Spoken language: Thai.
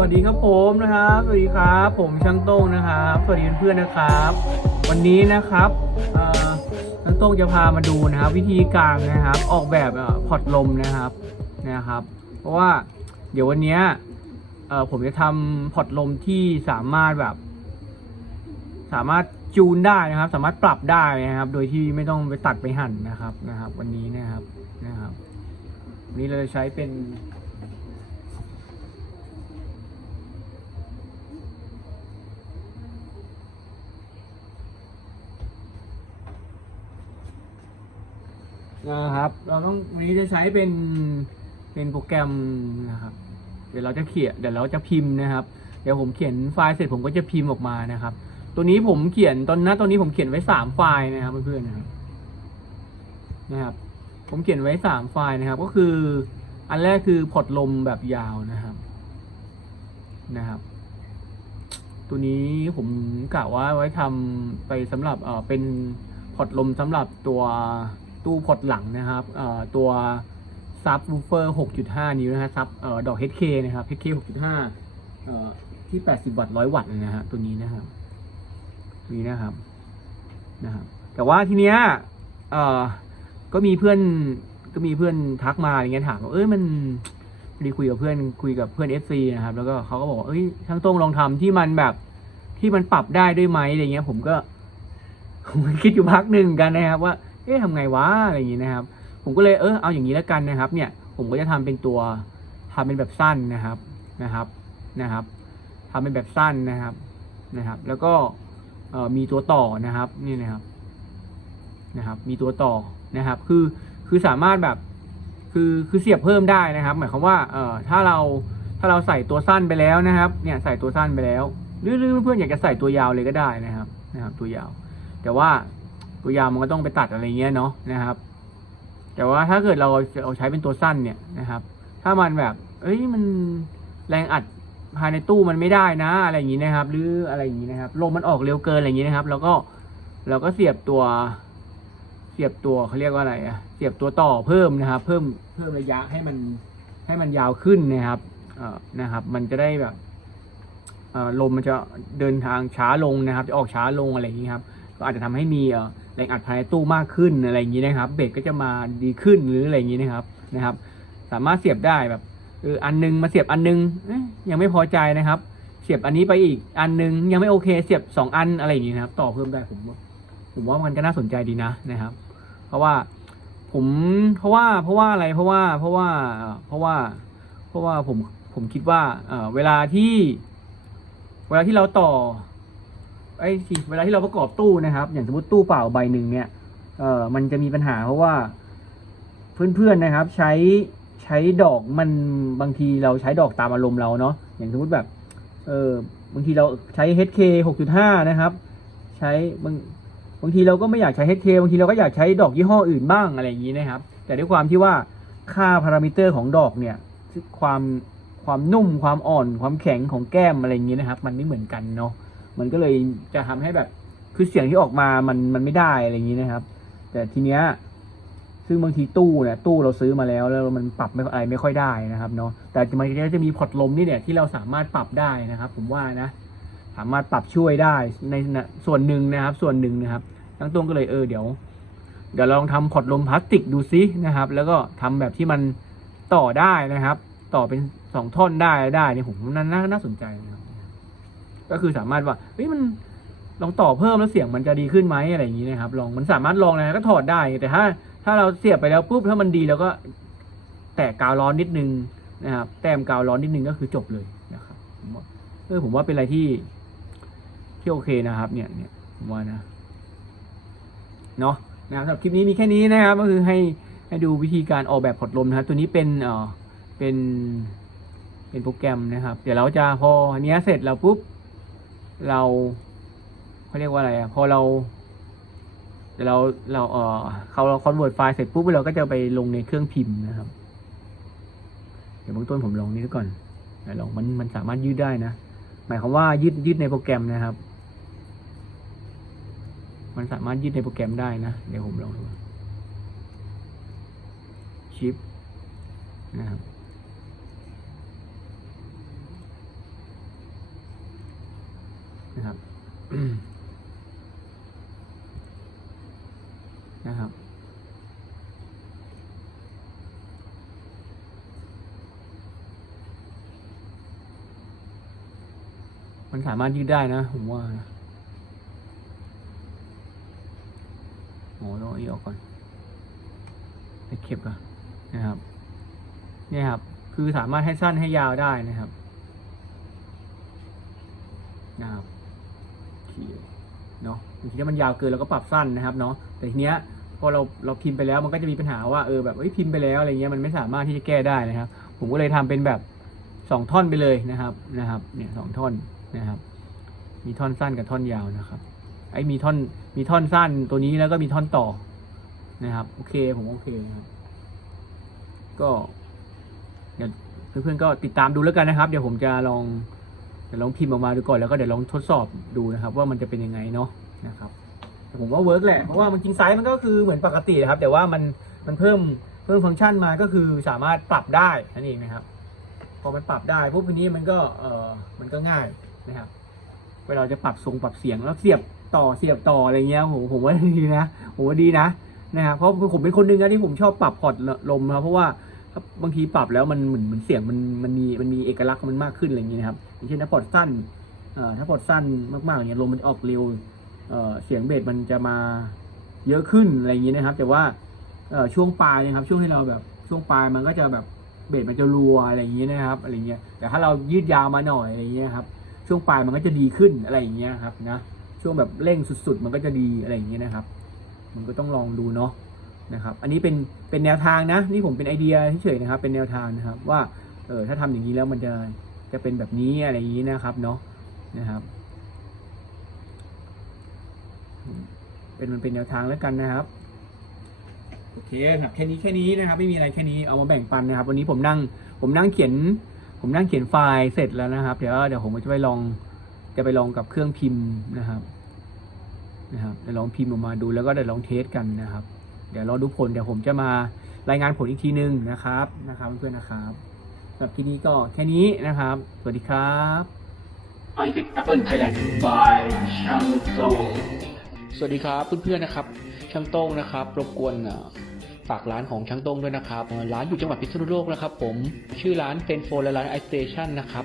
วัสดีครับผมนะครับ สวัสดีครับ ผมช่างโต้งนะครับ สวัสดีเพื่อนๆนะครับ วันนี้นะครับช่างโต้งจะพามาดูนะครับ วิธีการนะครับ ออกแบบพอร์ตลมนะครับนะครับ เพราะว่าเดี๋ยววันนี้ผมจะทำพอร์ตลมที่สามารถแบบ สามารถจูนได้นะครับ สามารถปรับได้นะครับ โดยที่ไม่ต้องไปตัดไปหั่นนะครับนะครับ วันนี้นะครับนะครับ วันนี้เราจะใช้เป็น นะครับ เราต้องวันนี้จะใช้เป็นเป็นโปรแกรมนะครับ เดี๋ยวเราจะเขียนเดี๋ยวเราจะพิมพ์นะครับ เดี๋ยวผมเขียนไฟล์เสร็จผมก็จะพิมพ์ออกมานะครับ ตัวนี้ผมเขียนตอนนั้นตอนนี้ผมเขียนไว้สามไฟล์นะครับเพื่อนๆนะครับนะครับ ผมเขียนไว้สามไฟล์นะครับ ก็คืออันแรกคือพอร์ตลมแบบยาวนะครับนะครับ ตัวนี้ผมกะว่าไว้ทำไปสำหรับเออเป็นพอร์ตลมสำหรับตัว ตู้พอร์ตหลังนะครับตัวซับวูเฟอร์ 6.5 นิ้วนะฮะซับเอ่อดอก HK นะครับ HK 6.5 ที่ 80 วัตต์ 100 วัตต์นะฮะตัวนี้นะครับตัวนี้นะครับนะครับ แต่ว่าทีเนี้ยก็มีเพื่อนก็มีเพื่อนทักมาอย่างเงี้ยถามว่าเอ้ยมันพอดีคุยกับเพื่อนคุยกับเพื่อน FC นะครับ แล้วก็เขาก็บอกว่าเอ้ยช่างต้งลองทำที่มันแบบที่มันปรับได้ด้วยไหมอะไรเงี้ย ผมก็ผมคิดอยู่พักหนึ่งกันนะครับว่า เอ๊ะทำไงวะอะไรอย่างงี้นะครับ ผมก็เลยเออเอาอย่างนี้แล้วกันนะครับ เนี่ยผมก็จะทำเป็นตัวทำเป็นแบบสั้นนะครับนะครับนะครับทำเป็นแบบสั้นนะครับนะครับ แล้วก็เอ่อมีตัวต่อนะครับนี่นะครับนะครับ มีตัวต่อนะครับ คือคือสามารถแบบคือคือเสียบเพิ่มได้นะครับ หมายความว่าเอ่อถ้าเราถ้าเราใส่ตัวสั้นไปแล้วนะครับ เนี่ยใส่ตัวสั้นไปแล้ว หรือเพื่อนๆอยากจะใส่ตัวยาวเลยก็ได้นะครับนะครับ ตัวยาว แต่ว่า ตัวยาวมันก็ต้องไปตัดอะไรเงี้ยเนาะนะครับ แต่ว่าถ้าเกิดเราเอาใช้เป็นตัวสั้นเนี่ยนะครับ ถ้ามันแบบ เอ้ยมันแรงอัดภายในตู้มันไม่ได้นะอะไรอย่างนี้นะครับ หรืออะไรอย่างนี้นะครับลมมันออกเร็วเกินอะไรอย่างนี้นะครับ แล้วก็เราก็เสียบตัวเสียบตัวเขาเรียกว่าอะไรอะเสียบตัวต่อเพิ่มนะครับ เพิ่มเพิ่มระยะให้มันให้มันยาวขึ้นนะครับเอ่อนะครับ มันจะได้แบบเอ่อลมมันจะเดินทางช้าลงนะครับ จะออกช้าลงอะไรอย่างนี้ครับ ก็อาจจะทำให้มีแรงอัดภายในตู้มากขึ้นอะไรอย่างนี้นะครับเบรกก็จะมาดีขึ้นหรืออะไรอย่างนี้นะครับนะครับ สามารถเสียบได้แบบเอออันนึงมาเสียบอันนึงยังไม่พอใจนะครับ เสียบอันนี้ไปอีกอันนึงยังไม่โอเคเสียบสองอันอะไรอย่างนี้นะครับ ต่อเพิ่มได้ผมว่าผมว่ามันก็น่าสนใจดีนะนะครับ เพราะว่าผมเพราะว่าเพราะว่าอะไรเพราะว่าเพราะว่าเพราะว่า เพราะว่าผมผมคิดว่าเออเวลาที่ เวลาที่เราต่อ ไอ้ที่เวลาที่เราประกอบตู้นะครับ อย่างสมมติตู้เปล่าใบหนึ่งเนี่ยเออมันจะมีปัญหาเพราะว่า เพื่อนๆนะครับ ใช้ใช้ดอกมันบางทีเราใช้ดอกตามอารมณ์เราเนาะอย่างสมมติแบบเออบางทีเราใช้ HK 6.5 นะครับ ใช้บางบางทีเราก็ไม่อยากใช้ HK บางทีเราก็อยากใช้ดอกยี่ห้ออื่นบ้างอะไรอย่างนี้นะครับ แต่ด้วยความที่ว่าค่าพารามิเตอร์ของดอกเนี่ยความความนุ่มความอ่อนความแข็งของแก้มอะไรอย่างนี้นะครับ มันไม่เหมือนกันเนาะ มันก็เลยจะทำให้แบบคือเสียงที่ออกมามันมันไม่ได้อะไรอย่างนี้นะครับ แต่ทีเนี้ยซึ่งบางทีตู้เนี่ยตู้เราซื้อมาแล้วแล้วมันปรับไม่อะไรไม่ค่อยได้นะครับเนาะแต่มันก็จะมีพอร์ตลมนี่เนี่ยที่เราสามารถปรับได้นะครับ ผมว่านะสามารถปรับช่วยได้ในส่วนหนึ่งนะครับ ส่วนหนึ่งนะครับทั้งต้นก็เลยเออเดี๋ยว เดี๋ยวลองทำพอร์ตลมพลาสติกดูซินะครับ แล้วก็ทำแบบที่มันต่อได้นะครับ ต่อเป็นสองท่อนได้ได้เนี่ยผมน่าน่าน่าสนใจนะครับ ก็คือสามารถว่าเฮ้ยมันลองต่อเพิ่มแล้วเสียงมันจะดีขึ้นไหมอะไรอย่างนี้นะครับ ลองมันสามารถลองนะก็ถอดได้ แต่ถ้า ถ้าเราเสียบไปแล้วปุ๊บถ้ามันดีแล้วก็ แตะกาวร้อนนิดนึงนะครับ แต้มกาวร้อนนิดนึงก็คือจบเลยนะครับผมว่าเออผมว่าเป็นอะไรที่ที่โอเคนะครับ เนี่ยเนี่ยผมว่านะเนาะนะครับสำหรับคลิปนี้มีแค่นี้นะครับ ก็คือให้ให้ดูวิธีการออกแบบพอร์ตลมนะครับตัวนี้เป็นเอ่อเป็นเป็นโปรแกรมนะครับ เดี๋ยวเราจะพออันเนี้ยเสร็จแล้วปุ๊บ เราเขาเรียกว่าอะไรอะพอเราเดี๋ยวเราเราเออเขาเราคอนเวิร์ตไฟล์เสร็จปุ๊บเราก็จะไปลงในเครื่องพิมพ์นะครับ เดี๋ยวเบื้องต้นผมลองนี้ก่อนเดี๋ยวลองมันมันสามารถยืดได้นะ หมายความว่ายืดยืดในโปรแกรมนะครับ มันสามารถยืดในโปรแกรมได้นะ เดี๋ยวผมลองดูชิปนะครับ นะครับนะครับมันสามารถยืดได้นะ ผมว่านะโอ้ต้องเอาอีออกก่อนไปเข็บอะนะครับ เนี่ยครับ คือสามารถให้สั้นให้ยาวได้นะครับ นะครับ โอเนาะบางทีถ้ามันยาวเกินเราก็ปรับสั้นนะครับเนาะแต่ทีเนี้ยพอเราเราพิมพ์ไปแล้วมันก็จะมีปัญหาว่าเออแบบเอ้ยพิมพ์ไปแล้วอะไรเงี้ยมันไม่สามารถที่จะแก้ได้นะครับ ผมก็เลยทำเป็นแบบสองท่อนไปเลยนะครับนะครับเนี่ยสองท่อนนะครับ มีท่อนสั้นกับท่อนยาวนะครับไอ้มีท่อนมีท่อนสั้นตัวนี้แล้วก็มีท่อนต่อนะครับ โอเคผมโอเคครับ ก็เดี๋ยวเพื่อนๆก็ติดตามดูแล้วกันนะครับ เดี๋ยวผมจะลอง เดี๋ยวลองพิมพ์ออกมาดูก่อนแล้วก็เดี๋ยวลองทดสอบดูนะครับ ว่ามันจะเป็นยังไงเนาะนะครับแต่ผมว่าเวิร์กแหละเพราะว่ามันจริงไซส์มันก็คือเหมือนปกตินะครับ แต่ว่ามันมันเพิ่มเพิ่มฟังก์ชันมาก็คือสามารถปรับได้นั่นเองนะครับ พอมันปรับได้พวกทีนี้มันก็เออมันก็ง่ายนะครับเวลาจะปรับทรงปรับเสียงแล้วเสียบต่อเสียบต่ออะไรเงี้ยผมผมว่าดีนะผมว่าดีนะนะครับเพราะผมเป็นคนหนึ่งนะที่ผมชอบปรับพอร์ตลมครับเพราะว่า บางทีปรับแล้วมันเหมือนเหมือนเสียงมันมันมีมันมีเอกลักษณ์ของมันมากขึ้นอะไรอย่างเงี้นะครับอย่างเช่นถ้าพอร์ตสั้นอ่อถ้าพอร์ตสั้นมากๆอย่างเงี้ยลมมันออกเร็วเอ่อเสียงเบสมันจะมาเยอะขึ้นอะไรอย่างเงี้นะครับ แต่ว่าเอ่อช่วงปลายนะครับ ช่วงที่เราแบบช่วงปลายมันก็จะแบบเบสมันจะรัวอะไรอย่างเงี้ยนะครับอะไรเงี้ยแต่ถ้าเรายืดยาวมาหน่อยอะไรเงี้ยครับช่วงปลายมันก็จะดีขึ้นอะไรอย่างเงี้ยครับนะช่วงแบบเร่งสุดๆ มันก็จะดีอะไรอย่างเงี้ยนะครับ มันก็ต้องลองดูเนาะ นะครับ อันนี้เป็นเป็นแนวทางนะ นี่ผมเป็นไอเดียเฉยๆนะครับ เป็นแนวทางนะครับ ว่าเออถ้าทำอย่างนี้แล้วมันจะจะเป็นแบบนี้อะไรอย่างนี้นะครับเนาะนะครับ เป็นมันเป็นแนวทางแล้วกันนะครับโอเคครับแค่นี้แค่นี้นะครับ ไม่มีอะไรแค่นี้เอามาแบ่งปันนะครับ วันนี้ผมนั่งผมนั่งเขียน ผมนั่งเขียนไฟล์เสร็จแล้วนะครับ เดี๋ยวเดี๋ยวผมก็จะไปลองจะไปลองกับเครื่องพิมพ์นะครับนะครับเดี๋ยวลองพิมพ์ออกมาดูแล้วก็เดี๋ยวลองเทสกันนะครับ เดี๋ยวรอดูผลเดี๋ยวผมจะมารายงานผลอีกทีนึงนะครับนะครับเพื่อนๆนะครับสำหรับที่นี้ก็แค่นี้นะครับ สวัสดีครับไอติดแอปเปิลไทยแลนด์ by ช่างโตสวัสดีครับเพื่อนๆนะครับช่างโต้งนะครับ รบกวนฝากร้านของช่างโต้งด้วยนะครับ ร้านอยู่จังหวัดพิษณุโลกนะครับ ผมชื่อร้านเฟนโฟนและร้าน iStation นะครับ